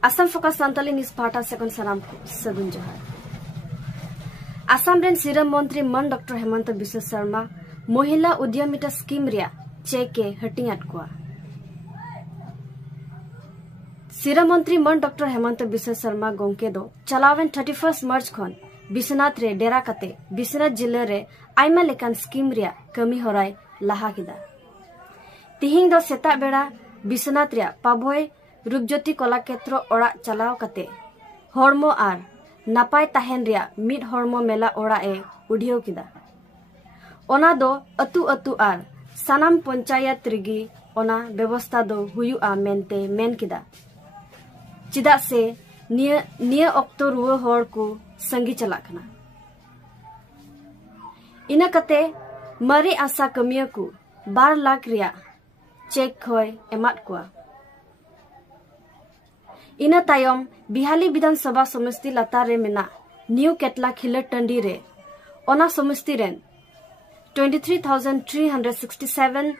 Assam Focus Santali News Parta Second Saram Sabun Johar. Assam Ren Siram Montri Man Dr. Hemanta Biswa Sarma Mohila Udyamita Scheme Ria Cheke Hating at Kwa. Siram Montri Man Dr. Hemanta Biswa Sarma Gonkedo Chalawen 31st March Khon Biswanath Re Dera Kate Biswanath Jilla Re Aima Lekan Scheme Ria Kami Horai Laha Kida. Tihing do Setak Bera Biswanath Ria Paboy Rupjoti Kolaketro Ora Chalao Kate Hormo Ar Napai Tahen Ria Mid Hormo Mela Ora E Udhio Kida. Ona do Atu Ar Sanam Ponchayat Rigi Ona Bebosta do Huyua Mente Men Kida. Chidak se Nia Okto Ruwa Hor Ku Sangi Chalakana. Ina Kate Mari Asa Kamiya Ku Bar Lakh Ria Chek Khoi Emat Kwa. Ina tayom Bihali Bidhan Sabha Samasti Latare Mena New Ketla Khiller Tandi Re Ona Samasti Ren 23,367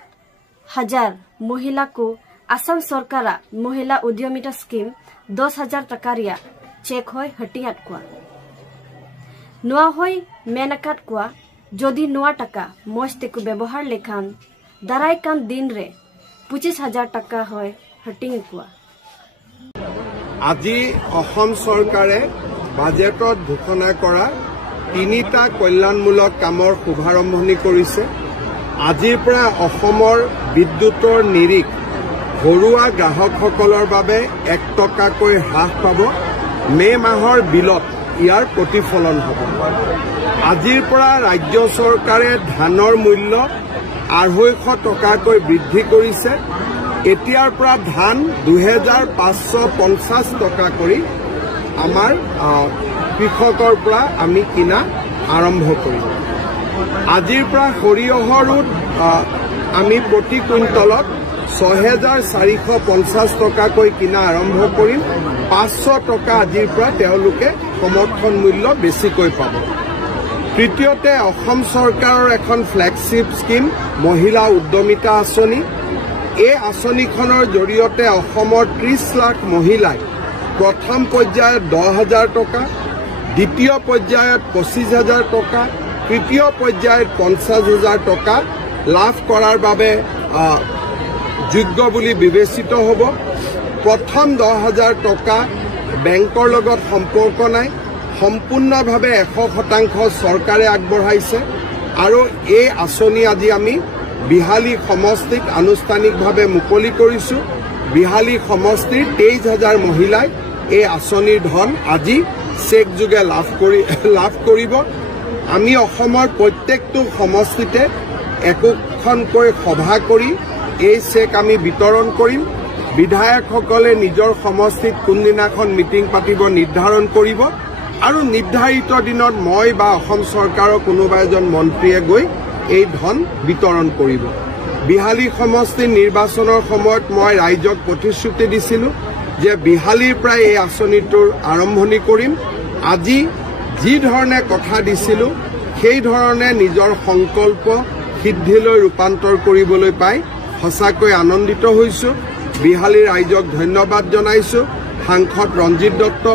Hajar Mohila Ku Assam Sarkara Mohila Udyamita Scheme 10,000 Takaria Chek Hoi Hatiat Kwa. Noa Hoi Menakat Kwa Jodi Noa Taka Moste Ku Bebohar Lekhan Darai Kan Din Re 25,000 Taka Hoi Hating Kwa. আজি অসম চৰকাৰে বাজেটত ঘোষণা কৰা তিনিটা কল্যাণমূলক কামৰ শুভাৰম্ভণি কৰিছে। আজিৰ পৰা অসমৰ বিদ্যুতৰ নিৰিখ ঘৰুৱা গ্ৰাহকসকলৰ বাবে 1 টকাকৈ হ্ৰাস পাব। মে মাহৰ বিলত ইয়াৰ প্ৰতিফলন হ'ব। আজিৰ পৰা ৰাজ্য চৰকাৰে ধানৰ মূল্য 250 টকাকৈ বৃদ্ধি কৰিছে। এতিয়াৰ পৰা ধান 2,550 টকা কৰি আমাৰ কৃষকৰ পৰা আমি কিনা আৰম্ভ কৰিম। আজিৰ পৰা সৰিয়হৰ আমি প্ৰতি কুইণ্টলত 6,450 টকাকৈ কিনা আৰম্ভ কৰিম। 500 টকা আজিৰ পৰা তেওঁলোকে সমৰ্থন মূল্য বেছিকৈ পাব। তৃতীয়তে অসম চৰকাৰৰ এখন ফ্লেগশ্বিপ স্কিম মহিলা উদ্যমিতা আঁচনি। এই আঁচনিখনৰ জৰিয়তে অসমৰ 30 লাখ মহিলাই প্ৰথম পৰ্যায়ত 10,000 টকা, দ্বিতীয় পৰ্যায়ত 25,000 টকা, তৃতীয় পৰ্যায়ত 50,000 টকা লাভ কৰাৰ বাবে যোগ্য বুলি বিবেচিত হ'ব। প্ৰথম 10,000 টকা বেংকৰ লগত সম্পৰ্ক নাই, সম্পূৰ্ণভাৱে 100% চৰকাৰে আগবঢ়াইছে। আৰু এই আঁচনি আজি আমি বিহালী সমষ্টিত আনুষ্ঠানিকভাৱে মুকলি কৰিছো। বিহালী সমষ্টিৰ 23,000 মহিলাই এই আঁচনিৰ ধন আজি চেক যোগে লাভ কৰিব। আমি অসমৰ প্ৰত্যেকটো সমষ্টিতে একোখনকৈ সভা কৰি এই চেক আমি বিতৰণ কৰিম। বিধায়কসকলে নিজৰ সমষ্টিত কোনদিনাখন মিটিং পাতিব নিৰ্ধাৰণ কৰিব আৰু নিৰ্ধাৰিত দিনত মই বা অসম চৰকাৰৰ কোনোবা এজন মন্ত্ৰীয়ে গৈ এই ধন বিতৰণ কৰিব। বিহালী সমষ্টিৰ নিৰ্বাচনৰ সময়ত মই ৰাইজক প্ৰতিশ্ৰুতি দিছিলো যে বিহালীৰ পৰা এই আঁচনিটোৰ আৰম্ভণি কৰিম। আজি যি ধৰণে কথা দিছিলো সেই ধৰণে নিজৰ সংকল্প সিদ্ধিলৈ ৰূপান্তৰ কৰিবলৈ পাই সঁচাকৈ আনন্দিত হৈছো। বিহালীৰ ৰাইজক ধন্যবাদ জনাইছো। সাংসদ ৰঞ্জিত দত্ত,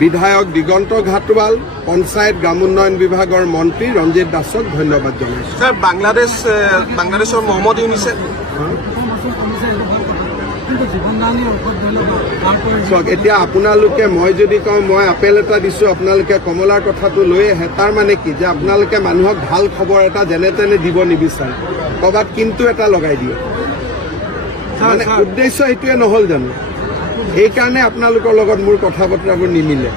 বিধায়ক দিগন্ত ঘাটৱাল, পঞ্চায়ত গ্ৰাম উন্নয়ন বিভাগৰ মন্ত্ৰী ৰঞ্জিত দাসক ধন্যবাদ জনাইছো। স্যাৰ বাংলাদেশৰ মহম্মদ ইউনিছে এতিয়া আপোনালোকে মই যদি কওঁ মই আপেল এটা দিছো আপোনালোকে কমলাৰ কথাটো লৈ আহে, তাৰ মানে কি যে আপোনালোকে মানুহক ভাল খবৰ এটা যেনে তেনে দিব নিবিচাৰে, ক'ৰবাত কিন্তু এটা লগাই দিয়ে। মানে উদ্দেশ্য সেইটোৱে নহ'ল জানো? সেইকাৰণে আপোনালোকৰ লগত মোৰ কথা বতৰাবোৰ নিমিলে।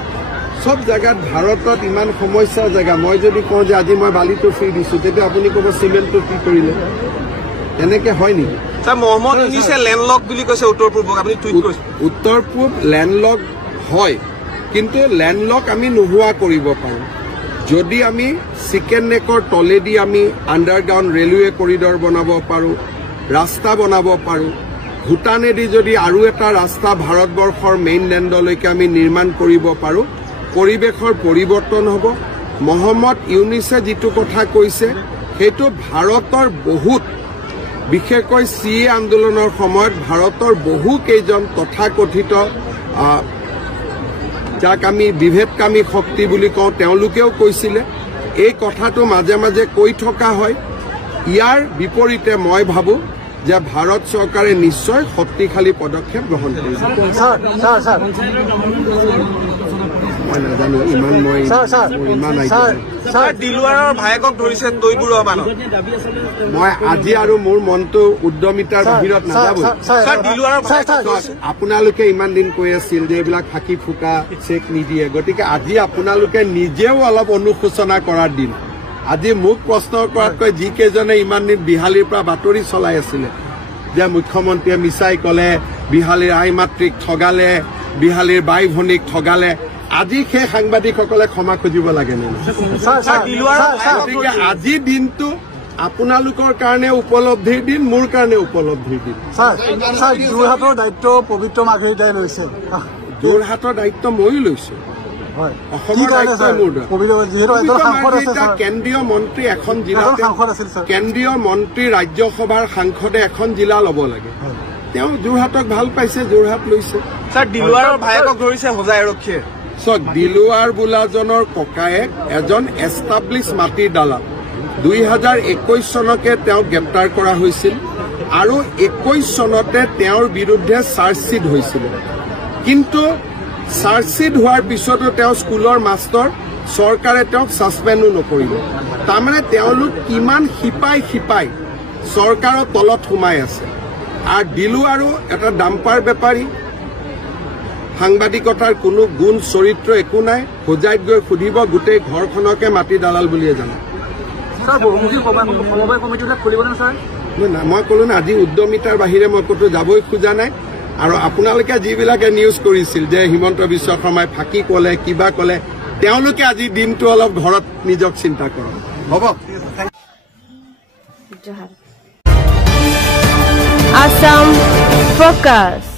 সব জায়গাত ভাৰতত ইমান সমস্যাৰ জায়গা মই যদি কওঁ যে আজি মই বালিটো ফ্ৰী দিছো তেতিয়া আপুনি ক'ব চিমেণ্টটো কি কৰিলে? তেনেকে হয় নেকি? স্যাৰ মহম্মদ ইউনিছে ল্যান্ডলক বুলি কৈছে উত্তৰ পূৰ্বক, আপুনি টুইট কৰিছে। উত্তৰ পূব ল্যান্ডলক হয়, কিন্তু ল্যান্ডলক আমি নোহোৱা কৰিব পাৰোঁ যদি আমি চিকেন নেকৰ তলেদি আমি আণ্ডাৰগ্ৰাউণ্ড ৰেলৱে কৰিডৰ বনাব পাৰোঁ, ৰাস্তা বনাব পাৰোঁ। ভূটানেদি যদি আৰু এটা ৰাস্তা ভাৰতবৰ্ষৰ মেইনলেণ্ডলৈকে আমি নিৰ্মাণ কৰিব পাৰোঁ, পৰিৱেশৰ পৰিৱৰ্তন হ'ব। মহম্মদ ইউনিছে যিটো কথা কৈছে সেইটো ভাৰতৰ বহুত বিশেষকৈ CA আন্দোলনৰ সময়ত ভাৰতৰ বহু কেইজন তথাকথিত যাক আমি বিভেদকামী শক্তি বুলি কওঁ তেওঁলোকেও কৈছিলে এই কথাটো মাজে মাজে কৈ থকা হয় ইয়াৰ বিপৰীতে মই ভাবো যে ভাৰত চৰকাৰে নিশ্চয় শক্তিশালী পদক্ষেপ গ্ৰহণ কৰিছে মই নাজানো ইমান দিলৱাৰৰ ভায়েকক ধৰিছে তৈগুৰ ৰহমানক মই আজি আৰু মোৰ মনটো উদ্যমিতাৰ বাহিৰত নাযাব আপোনালোকে ইমান দিন কৈ আছিল যে এইবিলাক ফাঁকি ফুকা চেক নিদিয়ে গতিকে আজি আপোনালোকে নিজেও অলপ অনুশোচনা কৰাৰ দিন আজি মোক প্ৰশ্ন কৰাতকৈ যিকেইজনে ইমান দিন বিহালীৰ পৰা বাতৰি চলাই আছিলে যে মুখ্যমন্ত্ৰীয়ে মিছাই কলে বিহালীৰ আই মাতৃক ঠগালে বিহালীৰ বাই ভনীক ঠগালে আজি সেই সাংবাদিকসকলে ক্ষমা খুজিব লাগে নে গতিকে আজি দিনটো আপোনালোকৰ কাৰণে উপলব্ধিৰ দিন মোৰ কাৰণে উপলব্ধিৰ দিন যোৰহাটৰ দায়িত্ব পবিত্ৰ মাৰ্ঘেৰিটাই লৈছে যোৰহাটৰ দায়িত্ব ময়ো লৈছো অসমৰ দায়িত্ব মোৰ কেন্দ্ৰীয় মন্ত্ৰী এখন জিলাত কেন্দ্ৰীয় মন্ত্ৰী ৰাজ্যসভাৰ সাংসদে এখন জিলা ল'ব লাগে তেওঁ যোৰহাটক ভাল পাইছে যোৰহাট লৈছে দিলৱাৰৰ ভায়েকক ধৰিছে হোজাই আৰক্ষীয়ে চক দিলৱাৰ বোলাজনৰ ককায়েক এজন এষ্টাব্লিছ মাটিৰ দালাল 2021 চনকে তেওঁক গ্ৰেপ্তাৰ কৰা হৈছিল আৰু 21 চনতে তেওঁৰ বিৰুদ্ধে চাৰ্জশ্বিট হৈছিল কিন্তু চাৰ্জশ্বিট হোৱাৰ পিছতো তেওঁ স্কুলৰ মাষ্টৰ চৰকাৰে তেওঁক ছাছপেণ্ডো নকৰিলে তাৰমানে তেওঁলোক কিমান শিপাই চৰকাৰৰ তলত সোমাই আছে আৰু দিলৱাৰো এটা ডাম্পাৰ বেপাৰী সাংবাদিকতাৰ কোনো গুণ চৰিত্ৰ একো নাই হোজাইত গৈ সুধিব গোটেই ঘৰখনকে মাটি দালাল বুলিয়ে জানে মই ক'লো না আজি উদ্যমিতাৰ বাহিৰে মই ক'তো যাবই খোজা নাই আৰু আপোনালোকে যিবিলাকে নিউজ কৰিছিল যে হিমন্ত বিশ্ব শৰ্মাই ফাঁকি ক'লে কিবা ক'লে তেওঁলোকে আজি দিনটো অলপ ঘৰত নিজক চিন্তা কৰক হ'ব Assam Focus